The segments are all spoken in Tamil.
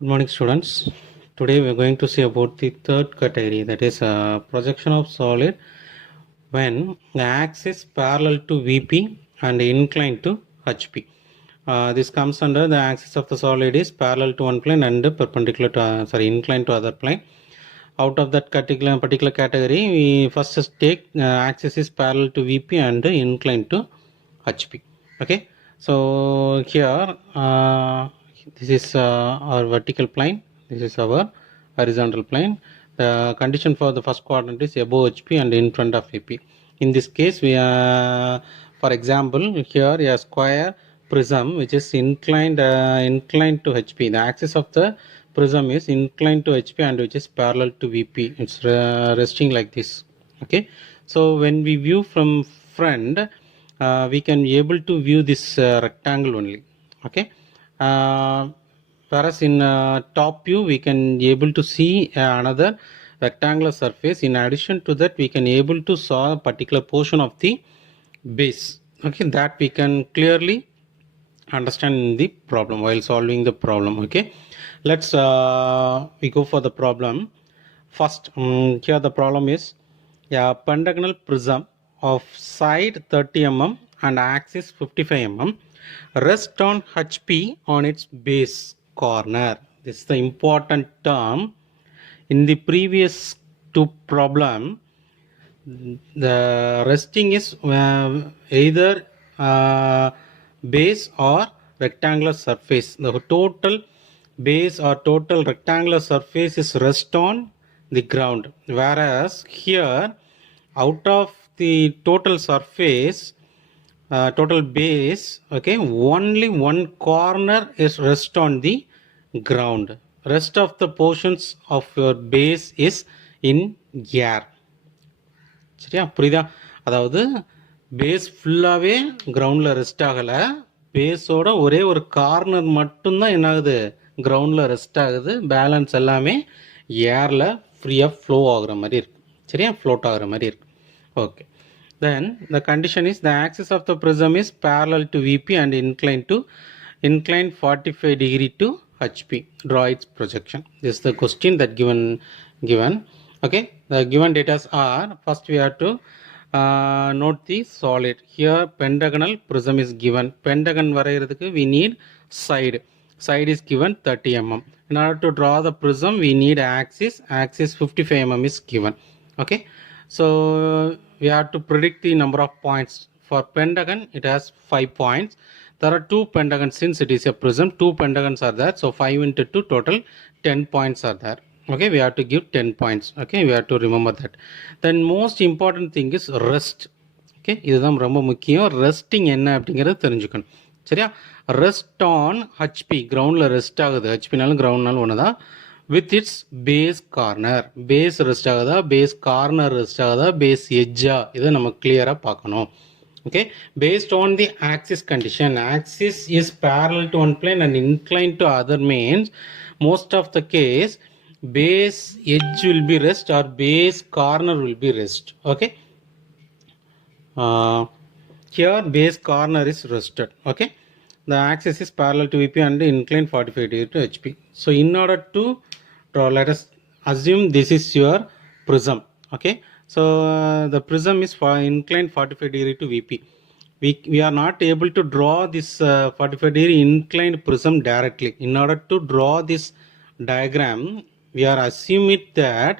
Good morning, students. Today we are going to see about the third category, that is projection of solid when the axis parallel to VP and inclined to HP. This comes under the axis of the solid is parallel to one plane and perpendicular to inclined to other plane. Out of that particular category, we first take axis is parallel to VP and inclined to HP. Okay, so here this is our vertical plane, this is our horizontal plane. The condition for the first quadrant is above HP and in front of VP. In this case, we are, for example, here a square prism which is inclined to HP. The axis of the prism is inclined to HP and which is parallel to VP. It's resting like this. Okay, so when we view from front, we can be able to view this rectangle only. Okay, whereas in top view we can be able to see another rectangular surface. In addition to that, we can able to saw a particular portion of the base. Okay, that we can clearly understand the problem while solving the problem. Okay, let's we go for the problem first. Here the problem is a pentagonal prism of side 30 mm and axis 55 mm rest on HP on its base corner. This is the important term. In the previous two problem, the resting is either base or rectangular surface. The total base or total rectangular surface is rest on the ground, whereas here out of the total surface, total base, okay, only one corner is rest on the ground. Rest of the portions of your base is in air. சரியா, புரியுதா? அதாவது பேஸ் ஃபுல்லாகவே கிரவுண்டில் ரெஸ்ட் ஆகலை, பேஸோட ஒரே ஒரு கார்னர் மட்டும்தான் என்ன ஆகுது, கிரவுண்டில் ரெஸ்ட் ஆகுது. பேலன்ஸ் எல்லாமே ஏரில் ஃப்ரீயாக ஃப்ளோ ஆகுற மாதிரி இருக்கு. சரியா, ஃப்ளோட் ஆகுற மாதிரி இருக்கு. Okay, then the condition is the axis of the prism is parallel to VP and inclined 45 degree to HP. Draw its projection. This is the question that given. Okay, the given data are, first we have to note the solid. Here pentagonal prism is given. Pentagon வரையிறதுக்கு we need side is given 30 mm. In order to draw the prism we need axis 55 mm is given. Okay, so we have to predict the number of points. For pentagon it has 5 points. There are 2 pentagons. Since it is a prism, 2 pentagons are there, so 5 into 2, total 10 points are there. Okay, we have to give 10 points. Okay, we have to remember that. Then most important thing is rest. Okay, இதுதான் ரொம்ப முக்கியம். ரெஸ்டிங் என்ன அப்படிங்கிறத தெரிஞ்சுக்கணும். சரியா, ரெஸ்ட் ஆன் ஹெச்பி, கிரவுண்டில் ரெஸ்ட் ஆகுது. ஹெச்பினாலும் கிரவுண்ட்னாலும் ஒன்று தான். With its base corner, base rest ஆகுதா, பேஸ் கார்னர் ரெஸ்ட் ஆகுதா, பேஸ் எட்ஜா, இதை நம்ம கிளியராக பார்க்கணும். Okay, based on the axis condition, axis is parallel to one plane and inclined to other means most of the case base edge will be rest or base corner will be rest. Okay, here base corner is rested. Okay, the axis is parallel to VP and inclined 45 degree to HP. So in order to draw, let us assume this is your prism. Okay, so the prism is inclined 45 degree to VP. We are not able to draw this 45 degree inclined prism directly. In order to draw this diagram, we are assuming that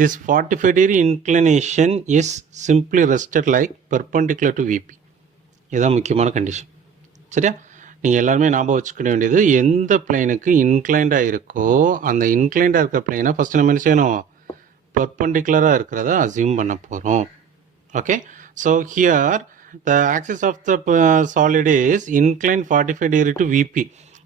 this 45 degree inclination is simply rested like perpendicular to VP. இதுதான் முக்கியமான கண்டிஷன். சரியா, நீங்கள் எல்லாருமே ஞாபகம் வச்சுக்க வேண்டியது, எந்த பிளைனுக்கு இன்க்ளைண்டாக இருக்கோ அந்த இன்க்ளைண்டாக இருக்க பிளைனை ஃபஸ்ட்டு நம்ம என்ன செய்யணும், பெர்பெண்டிகுலராக இருக்கிறத அசியூம் பண்ண போகிறோம். Okay, so here the axis of the solid is inclined 45 degree to VP.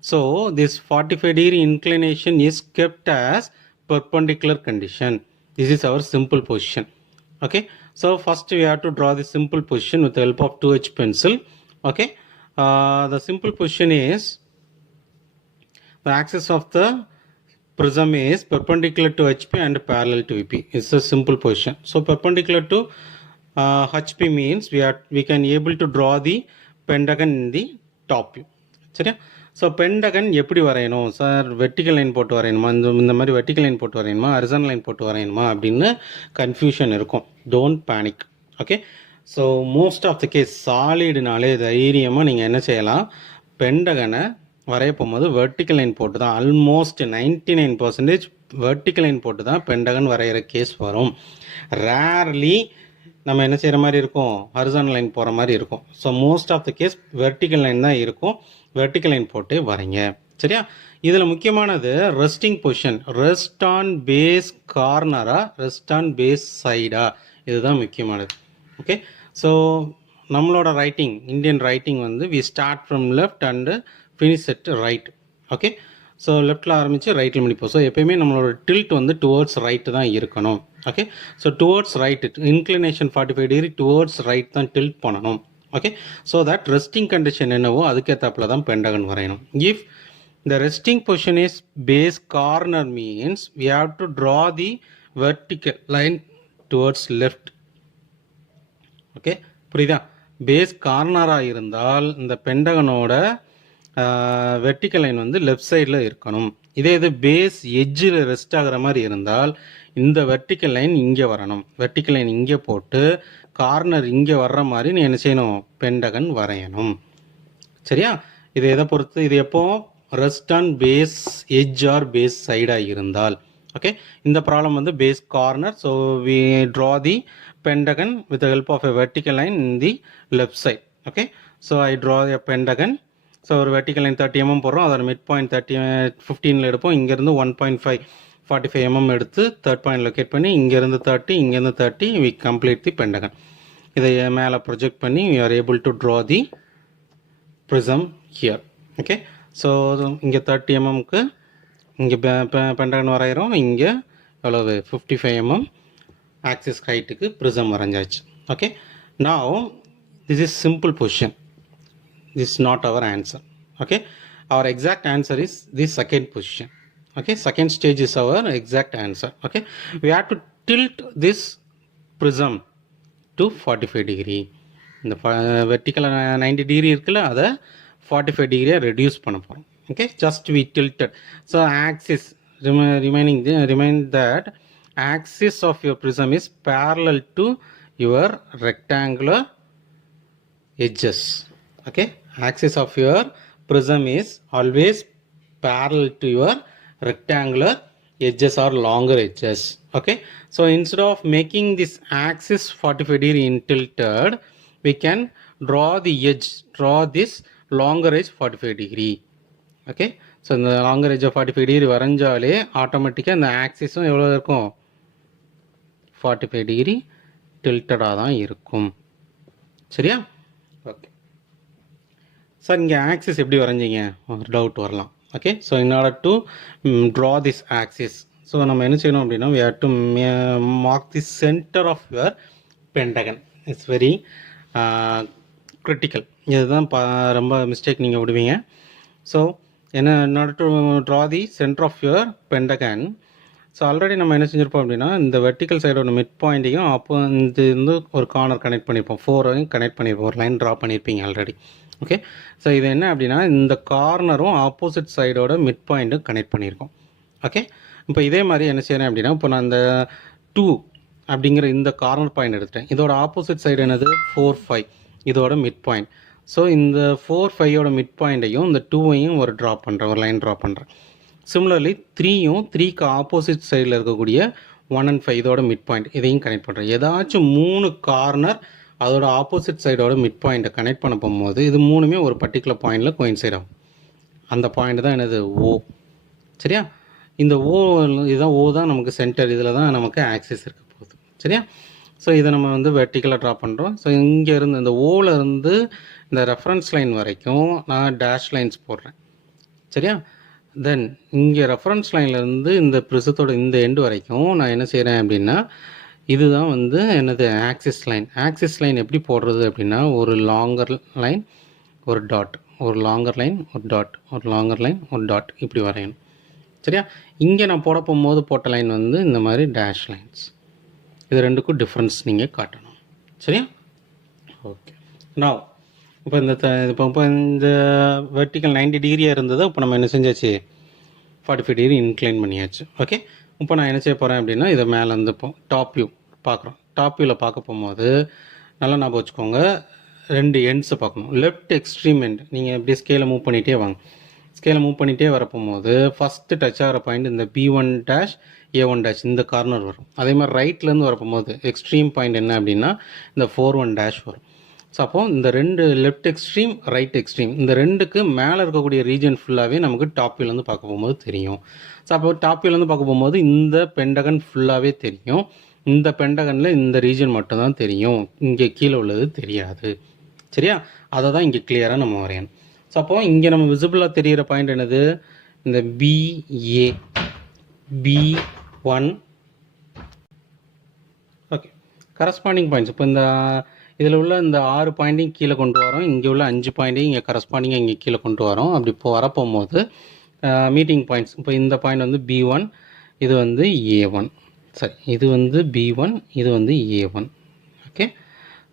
So this 45 degree inclination is kept as perpendicular condition. This is our simple position. Okay, so first we have to draw the simple position with the help of 2H pencil. Okay, the simple position is the axis of the prism is perpendicular to HP and parallel to VP. It's a simple position. So perpendicular to HP means we can able to draw the pentagon in the top view. சரியா, ஸோ பெண்டகன் எப்படி வரையணும் சார்? வெர்டிக்கல் லைன் போட்டு வரையணுமா, இந்த மாதிரி வெர்டிக்கல் லைன் போட்டு வரையணுமா, ஹரிசாண்டல் லைன் போட்டு வரையணுமா அப்படின்னு கன்ஃபியூஷன் இருக்கும். Don't panic. Okay, so most of the case சாலிடுனாலே தைரியமாக நீங்கள் என்ன செய்யலாம், பெண்டகனை வரைய போகும்போது வெர்டிக்கல் லைன் போட்டு தான், ஆல்மோஸ்ட் 99% வெர்டிக்கல் லைன் போட்டு தான் பெண்டகன் வரைகிற கேஸ் வரும். ரேர்லி நம்ம என்ன செய்கிற மாதிரி இருக்கும், ஹரிசாண்டல் லைன் போகிற மாதிரி இருக்கும். So most of the case vertical line தான் இருக்கும். வெர்டிக்கல் லைன் போட்டு வரைங்க. சரியா? இதில் முக்கியமானது resting position. Rest on base கார்னரா, ரெஸ்ட் ஆன் பேஸ் சைடா, இதுதான் முக்கியமானது. ஓகே, ஸோ நம்மளோட ரைட்டிங், இந்தியன் ரைட்டிங் வந்து we start from left and finish at right. Okay, so லெஃப்ட்டில் ஆரம்பித்து ரைட்டில் முடிப்போம். ஸோ எப்பயுமே நம்மளோட டில்ட் வந்து டுவோர்ட்ஸ் ரைட்டு தான் இருக்கணும். Okay, so towards right, inclination 45 degree towards right தான் டில்ட் பண்ணணும். Okay, so that resting condition என்னவோ அதுக்கேற்றாப்பில் தான் பெண்டகன் வரையணும். If the resting position is base corner means we have to draw the vertical line towards left. Okay, புரியுதா? பேஸ் கார்னராக இருந்தால் இந்த பெண்டகனோட வெர்டிக்கல் லைன் வந்து லெஃப்ட் சைடில் இருக்கணும். இதே இது பேஸ் எட்ஜில் ரெஸ்ட் ஆகிற மாதிரி இருந்தால் இந்த வெர்டிக்கல் லைன் இங்கே வரணும். வெர்டிக்கல் லைன் இங்கே போட்டு கார்னர் இங்கே வர்ற மாதிரி நீ என்ன செய்யணும், பெண்டகன் வரையணும். சரியா? இது எதை பொறுத்து, இது எப்போ rest on base edge or base சைடாக இருந்தால். ஓகே, இந்த ப்ராப்ளம் வந்து base corner. So we draw the pentagon with help of a vertical line in the left side. Okay, so I draw a pentagon. ஸோ ஒரு வெர்டிக்கல் லைன் 30 mm போடுறோம். அதோட மிட் பாயிண்ட் 15 எடுப்போம். இங்கேருந்து 1.5 45 mm எடுத்து தேர்ட் பாயிண்ட் லொக்கேட் பண்ணி இங்கேருந்து 30, இங்கேருந்து 30 வி கம்ப்ளீட் தி பெண்டகன். இதை மேலே ப்ரொஜெக்ட் பண்ணி we are able to draw the prism here. Okay, so இங்கே 30 mm இங்கே பெண்டகன் வரைகிறோம். இங்கே எவ்வளவு 55 mm ஆக்சிஸ் ஹைட்டுக்கு ப்ரிசம் வரைஞ்சாச்சு. Okay, now this is simple position. This is not our answer. Okay, our exact answer is this second position. Okay, second stage is our exact answer. Okay, we have to tilt this prism to 45 degree. இந்த vertical 90 degree இருக்குல்ல, அதை 45 degree reduce பண்ண போகிறோம். Okay, just we tilted. So axis remind that axis of your prism is parallel to your rectangular edges. Okay, axis of your prism is always parallel to your rectangular edges or longer edges. Okay, so instead of making this axis 45 degree in tilted, we can draw the edge, draw this longer edge 45 degree. Okay, so இந்த longer edge of 45 degree வரைஞ்சாலே ஆட்டோமேட்டிக்காக இந்த ஆக்சிஸும் எவ்வளோ இருக்கும், 45 degree tilted-ஆக தான் இருக்கும். சரியா? ஓகே சார், இங்கே ஆக்சிஸ் எப்படி வரைஞ்சிங்க ஒரு டவுட் வரலாம். Okay, so in order to draw this axis, so நம்ம என்ன செய்யணும் அப்படின்னா we have to mark the center of your pentagon. It's very critical. இதுதான் ரொம்ப மிஸ்டேக் நீங்கள் விடுவீங்க. ஸோ என்ன, in order to draw the center of your pentagon, so already நம்ம என்ன செஞ்சுருப்போம் அப்படின்னா இந்த வெர்டிக்கல் சைடோட மிட் பாயிண்ட்டையும் அப்போ இந்த ஒரு கார்னர் கனெக்ட் பண்ணியிருப்போம், 4 கனெக்ட் பண்ணியிருப்போம், ஒரு லைன் ட்ரா பண்ணியிருப்பீங்க ஆல்ரெடி. ஓகே, ஸோ இது என்ன அப்படின்னா இந்த கார்னரும் ஆப்போசிட் சைடோட மிட் பாயிண்ட்டும் கனெக்ட் பண்ணியிருக்கோம். ஓகே, இப்போ இதே மாதிரி என்ன செய்கிறேன் அப்படின்னா, இப்போ நான் இந்த 2 அப்படிங்கிற இந்த கார்னர் பாயிண்ட் எடுத்துட்டேன். இதோட ஆப்போசிட் சைடு என்னது 4, 5, இதோட மிட் பாயிண்ட். ஸோ இந்த 4, 5யோட மிட் பாயிண்ட்டையும் இந்த 2வையும் ஒரு ட்ரா பண்ணுறேன், ஒரு லைன் ட்ரா பண்ணுறேன். சிமிலர்லி 3யும் 3க்கு ஆப்போசிட் சைடில் இருக்கக்கூடிய 1 and 5 இதோட மிட் பாயிண்ட், இதையும் கனெக்ட் பண்ணுறேன். ஏதாச்சும் 3 கார்னர் அதோட ஆப்போசிட் சைடோட மிட் பாயிண்ட்டை கனெக்ட் பண்ண போகும்போது இது 3மே ஒரு பர்டிகுலர் பாயிண்டில் கோயின்சைட் ஆகும். அந்த பாயிண்ட் தான் என்னது, ஓ. சரியா? இந்த ஓ, இதுதான் ஓ தான் நமக்கு சென்டர், இதில் தான் நமக்கு ஆக்சிஸ் இருக்க போகுது. சரியா? ஸோ இதை நம்ம வந்து வெர்டிக்கலாக ட்ரா பண்ணுறோம். ஸோ இங்கேருந்து இந்த ஓலேருந்து இந்த ரெஃபரன்ஸ் லைன் வரைக்கும் நான் டேஷ் லைன்ஸ் போடுறேன். சரியா? தென் இங்கே ரெஃபரன்ஸ் லைன்லேருந்து இந்த ப்ரிசத்தோட இந்த எண்டு வரைக்கும் நான் என்ன செய்கிறேன் அப்படின்னா, இதுதான் வந்து என்னது ஆக்சிஸ் லைன். ஆக்சிஸ் லைன் எப்படி போடுறது அப்படின்னா, ஒரு லாங்கர் லைன் ஒரு டாட், ஒரு லாங்கர் லைன் ஒரு டாட், ஒரு லாங்கர் லைன் ஒரு டாட், இப்படி வரையணும். சரியா? இங்கே நான் போட போகும்போது போட்ட லைன் வந்து இந்த மாதிரி டேஷ் லைன்ஸ். இது ரெண்டுக்கும் டிஃப்ரென்ஸ் நீங்கள் காட்டணும். சரியா? ஓகே, நவ் இப்போ இந்த வெர்டிக்கல் 90 டிகிரியாக இருந்தது. இப்போ நம்ம என்ன செஞ்சாச்சு, 45 டிகிரி இன்க்ளைன் பண்ணியாச்சு. ஓகே, இப்போ நான் என்ன செய்ய போகிறேன் அப்படின்னா, இதை மேலேருந்து இப்போ டாப் வியூ பார்க்குறோம். டாப் வியூவில் பார்க்க போகும்போது நல்லா ஞாபகம் வச்சுக்கோங்க, 2 எண்ட்ஸை பார்க்கணும். லெஃப்ட் எக்ஸ்ட்ரீம் எண்ட் நீங்கள் எப்படியே ஸ்கேலை மூவ் பண்ணிகிட்டே வாங்க. ஸ்கேலை மூவ் பண்ணிகிட்டே வரப்போகும்போது ஃபஸ்ட்டு டச் ஆகிற பாயிண்ட் இந்த B1 டேஷ் A1 டேஷ் இந்த கார்னர் வரும். அதே மாதிரி ரைட்லேருந்து வரப்போகும்போது எக்ஸ்ட்ரீம் பாயிண்ட் என்ன அப்படின்னா இந்த 41 டேஷ் வரும். ஸோ அப்போ இந்த 2 லெஃப்ட் எக்ஸ்ட்ரீம் ரைட் எக்ஸ்ட்ரீம் இந்த 2க்கு மேலே இருக்கக்கூடிய ரீஜன் ஃபுல்லாகவே நமக்கு டாப் வியூலேருந்து பார்க்க போகும்போது தெரியும். ஸோ அப்போ டாப் வியூலேருந்து பார்க்க போகும்போது இந்த பெண்டகன் ஃபுல்லாகவே தெரியும். இந்த பெண்டகனில் இந்த ரீஜன் மட்டும்தான் தெரியும், இங்கே கீழே உள்ளது தெரியாது. சரியா, அதை தான் இங்கே கிளியராக நம்ம வரையணும். ஸோ அப்போது இங்கே நம்ம விசிபிளாக தெரிகிற பாயிண்ட் என்னது, இந்த BA B1. Okay, corresponding points இப்போ இந்த இதில் உள்ள இந்த 6 பாயிண்ட்டையும் கீழே கொண்டு வரோம். இங்கே உள்ள 5 பாயிண்ட்டையும் இங்கே கரஸ்பாண்டிங்காக இங்கே கீழே கொண்டு வரோம். அப்படி இப்போ வரப்போகும்போது மீட்டிங் பாயிண்ட்ஸ், இப்போ இந்த பாயிண்ட் வந்து B1, இது வந்து A1. சரி, இது வந்து B1, இது வந்து A1. ஓகே,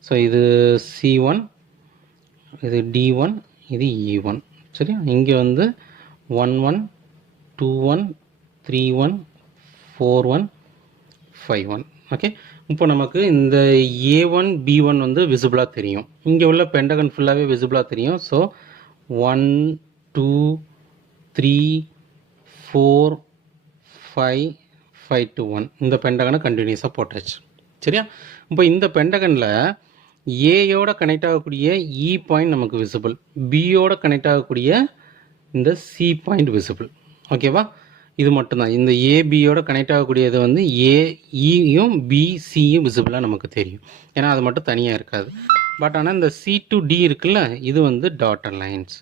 ஸோ இது C1, இது D1, இது E1. சரியா, இங்கே வந்து 11 21 31 41 51. ஓகே, இப்போ நமக்கு இந்த A1 B1 வந்து விசிபிளாக தெரியும். இங்கே உள்ள பெண்டகன் ஃபுல்லாகவே விசிபிளாக தெரியும். ஸோ 1 2 3 4 5 5 to 1 இந்த பெண்டகனை கண்டினியூஸாக போட்டாச்சு. சரியா, இப்போ இந்த பெண்டகனில் ஏயோட கனெக்ட் ஆகக்கூடிய இ பாயிண்ட் நமக்கு விசிபிள், பியோட கனெக்ட் ஆகக்கூடிய இந்த சி பாயிண்ட் விசிபிள். ஓகேவா, இது மட்டும்தான். இந்த ஏபியோட கனெக்ட் ஆகக்கூடியது வந்து ஏஇயும் பிசியும் விசிபிளாக நமக்கு தெரியும், ஏன்னா அது மட்டும் தனியாக இருக்காது. பட் ஆனால் இந்த C to D இருக்குல்ல, இது வந்து டாட்டர் லைன்ஸ்,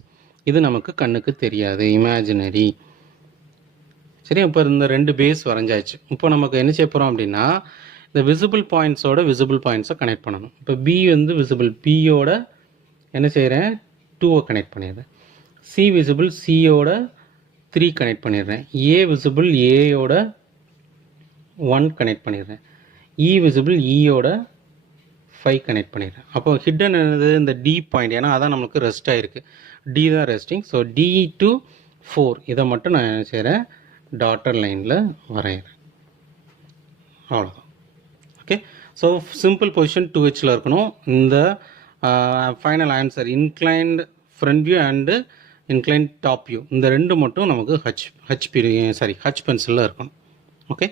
இது நமக்கு கண்ணுக்கு தெரியாது, இமேஜினரி. சரி, இப்போ இந்த 2 பேஸ் வரைஞ்சாச்சு. இப்போ நமக்கு என்ன செய்ய போகிறோம் அப்படின்னா, இந்த விசிபிள் பாயிண்ட்ஸோட விசிபிள் பாயிண்ட்ஸை கனெக்ட் பண்ணணும். இப்போ பி வந்து விசிபிள், பியோட என்ன செய்கிறேன் 2வை கனெக்ட் பண்ணிடுறேன். சி விசிபிள், சியோட 3 கனெக்ட் பண்ணிடுறேன். ஏ விசிபிள், ஏயோட 1 கனெக்ட் பண்ணிடுறேன். இ விசிபிள், இயோட 5 கனெக்ட் பண்ணிடுறேன். அப்போ ஹிடன் என்னது, இந்த டி பாயிண்ட், ஏன்னா அதான் நமக்கு ரெஸ்ட் ஆகிருக்கு, டி தான் ரெஸ்டிங். ஸோ D to 4 இதை மட்டும் நான் என்ன செய்கிறேன், டாட்டர் லைனில் வரைகிறேன். அவ்வளோதான். ஓகே, ஸோ சிம்பிள் பொசிஷன் 2Hல இருக்கணும். இந்த final answer inclined front view and inclined top view, இந்த 2 மட்டும் நமக்கு ஹச் பென்சிலில் இருக்கணும். ஓகே.